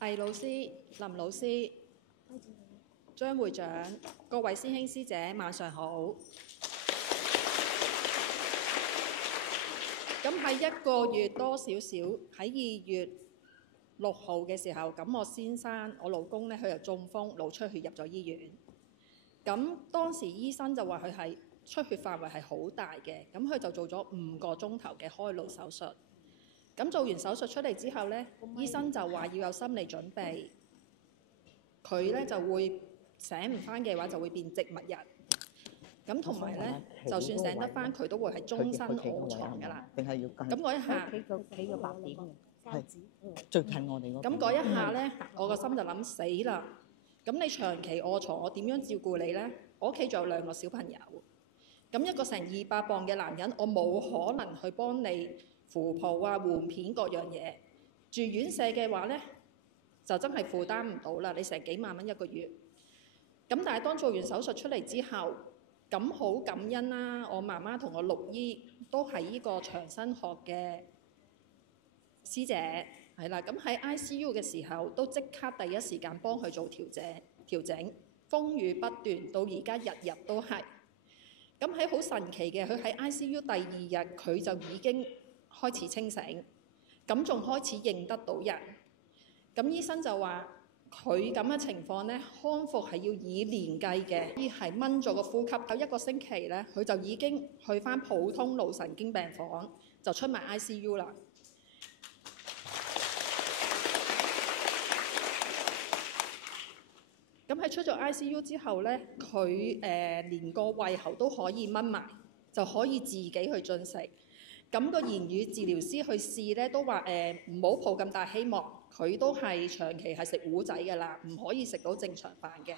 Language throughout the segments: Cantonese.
魏老師、林老師、張會長、各位師兄師姐，晚上好。咁喺1個月多少少，喺2月6號嘅時候，咁我先生我老公呢，佢就中風腦出血入咗醫院。咁當時醫生就話佢係出血範圍係好大嘅，咁佢就做咗5個鐘頭嘅開腦手術。咁做完手術出嚟之後呢，醫生就話要有心理準備，佢呢就會醒唔返嘅話就會變植物人。咁同埋呢，就算醒得返，佢都會係終身臥床㗎啦。咁嗰一下，企個白點係最近我哋嗰。咁嗰一下呢，我個心就諗死啦。咁你長期臥床，我點樣照顧你呢？我屋企仲有2個小朋友，咁一個成200磅嘅男人，我冇可能去幫你扶抱啊、換片各樣嘢。住院舍嘅話呢，就真係負擔唔到啦。你成幾萬蚊1個月。咁但係當做完手術出嚟之後，咁好感恩啦。我媽媽同我6醫都係呢個長生學嘅師姐，係啦。咁喺 ICU 嘅時候都即刻第一時間幫佢做調整，風雨不斷，到而家日日都係。咁喺好神奇嘅，佢喺 ICU 第2日佢就已經開始清醒，咁仲開始認得到人。咁醫生就話佢咁嘅情況呢，康復係要以年計嘅，係掹咗個呼吸，有1個星期呢，佢就已經去返普通腦神經病房，就出埋 ICU 啦。咁喺出咗 ICU 之後呢，佢連個胃喉都可以掹埋，就可以自己去進食。咁個言語治療師去試呢，都話唔好抱咁大希望，佢都係長期係食糊仔㗎啦，唔可以食到正常飯嘅。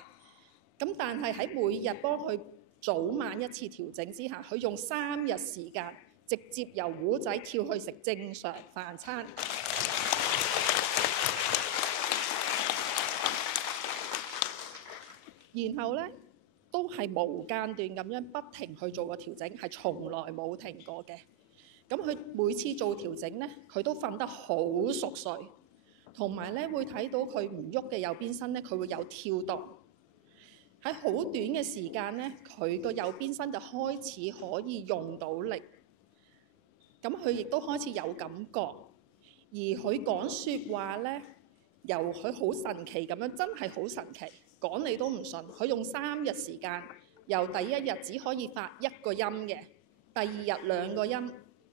咁但係喺每日幫佢早晚1次調整之下，佢用3日時間，直接由糊仔跳去食正常飯餐。然後呢，都係無間斷咁樣不停去做個調整，係從來冇停過嘅。咁佢每次做調整呢，佢都瞓得好熟睡，同埋呢會睇到佢唔喐嘅右邊身呢，佢會有跳動。喺好短嘅時間呢，佢個右邊身就開始可以用到力。咁佢亦都開始有感覺，而佢講説話呢，由佢好神奇咁樣，真係好神奇。講你都唔信，佢用3日時間，由第1日只可以發1個音嘅，第2日2個音，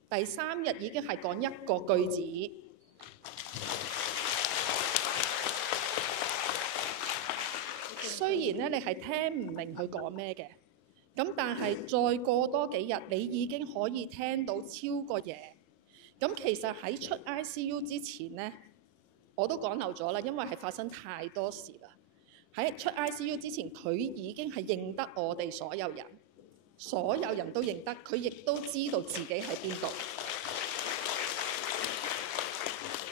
第3日已經係講1個句子。雖然咧你係聽唔明佢講咩嘅，咁但係再過多幾日，你已經可以聽到超過嘢。咁其實喺出 ICU 之前呢，我都講漏咗啦，因為係發生太多事啦。喺出 ICU 之前，佢已經係認得我哋所有人，所有人都認得，佢亦都知道自己喺邊度。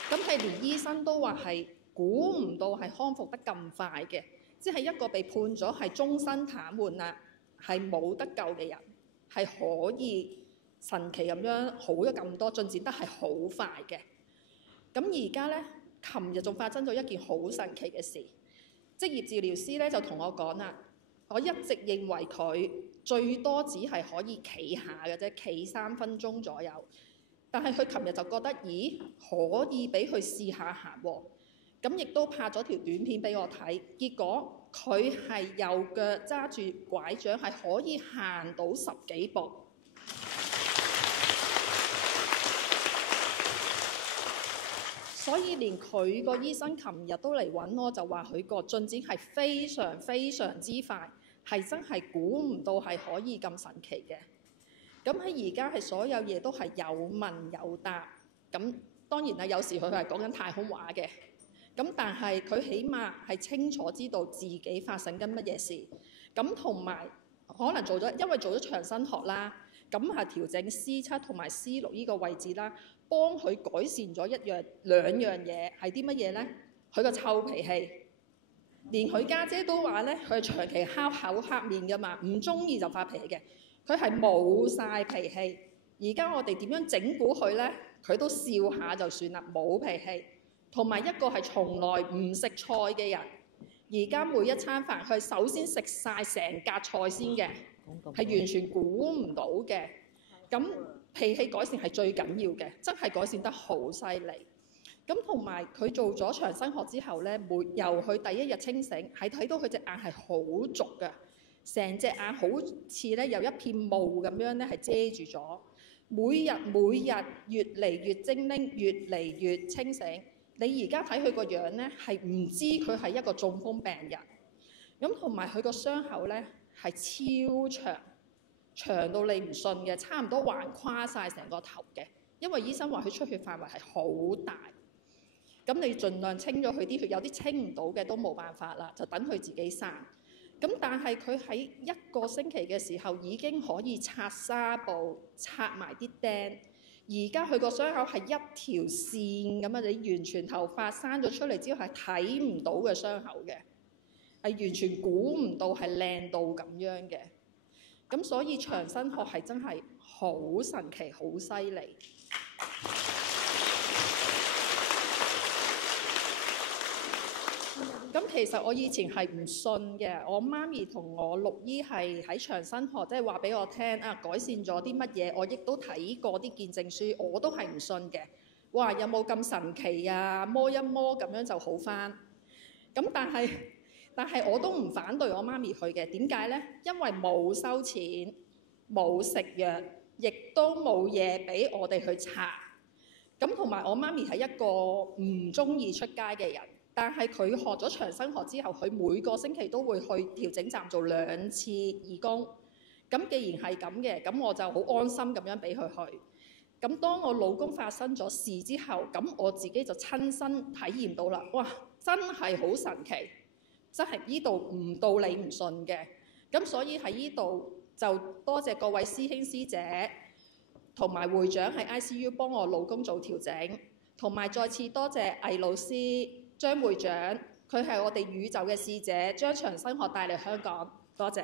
咁係連醫生都話係估唔到係康復得咁快嘅，即係一個被判咗係終身癱瘓啦，係冇得救嘅人，係可以神奇咁樣好咗咁多，進展得係好快嘅。咁而家呢，琴日仲發生咗一件好神奇嘅事。職業治療師咧就同我講啦，我一直認為佢最多只係可以企下嘅啫，企3分鐘左右。但係佢琴日就覺得，咦，可以俾佢試下行喎。咁亦都拍咗條短片俾我睇，結果佢係右腳揸住拐杖，係可以行到10幾步。所以連佢個醫生琴日都嚟揾我，就話佢個進展係非常非常之快，係真係估唔到係可以咁神奇嘅。咁喺而家係所有嘢都係有問有答。咁當然啦，有時佢係講緊太空話嘅。咁但係佢起碼係清楚知道自己發生緊乜嘢事。咁同埋可能因為做咗長生學啦，咁係調整 C7 同埋 C6呢個位置啦。幫佢改善咗2樣嘢，係啲乜嘢呢？佢個臭脾氣，連佢家姐都話呢，佢長期烤口黑面㗎嘛，唔中意就發脾氣嘅。佢係冇晒脾氣。而家我哋點樣整蠱佢呢？佢都笑下就算啦，冇脾氣。同埋一個係從來唔食菜嘅人，而家每一餐飯佢首先食晒成格菜先嘅，係完全估唔到嘅。咁脾氣改善係最緊要嘅，真係改善得好犀利。咁同埋佢做咗長生學之後咧，由佢第一日清醒，係睇到佢隻眼係好濁嘅，成隻眼好似咧有一片霧咁樣咧係遮住咗。每日越嚟越精靈，越嚟越清醒。你而家睇佢個樣咧，係唔知佢係一個中風病人。咁同埋佢個傷口咧係超長到你唔信嘅，差唔多橫跨晒成個頭嘅。因為醫生話佢出血範圍係好大。咁你盡量清咗佢啲血，有啲清唔到嘅都冇辦法啦，就等佢自己散。咁但係佢喺1個星期嘅時候已經可以拆紗布、拆埋啲釘。而家佢個傷口係一條線咁啊！你完全頭髮生咗出嚟之後係睇唔到嘅傷口嘅，係完全估唔到係靚到咁樣嘅。咁所以長生學係真係好神奇、好犀利。咁其實我以前係唔信嘅，我媽咪同我陸醫係喺長生學，即係話俾我聽啊，改善咗啲乜嘢，我亦都睇過啲見證書，我都係唔信嘅。哇，有冇咁神奇啊？摸一摸咁樣就好返。咁但係我都唔反對我媽咪去嘅，點解呢？因為冇收錢，冇食藥，亦都冇嘢俾我哋去查。咁同埋我媽咪係一個唔中意出街嘅人。但係佢學咗長生學之後，佢每個星期都會去調整站做2次義工。咁既然係咁嘅，咁我就好安心咁樣俾佢去。咁當我老公發生咗事之後，咁我自己就親身體驗到啦。哇！真係好神奇，真係呢度唔到你唔信嘅。咁所以喺呢度就多謝各位師兄師姐同埋會長喺 ICU 幫我老公做調整，同埋再次多謝魏老師、張會長，佢係我哋宇宙嘅使者，將長生學帶嚟香港。多謝。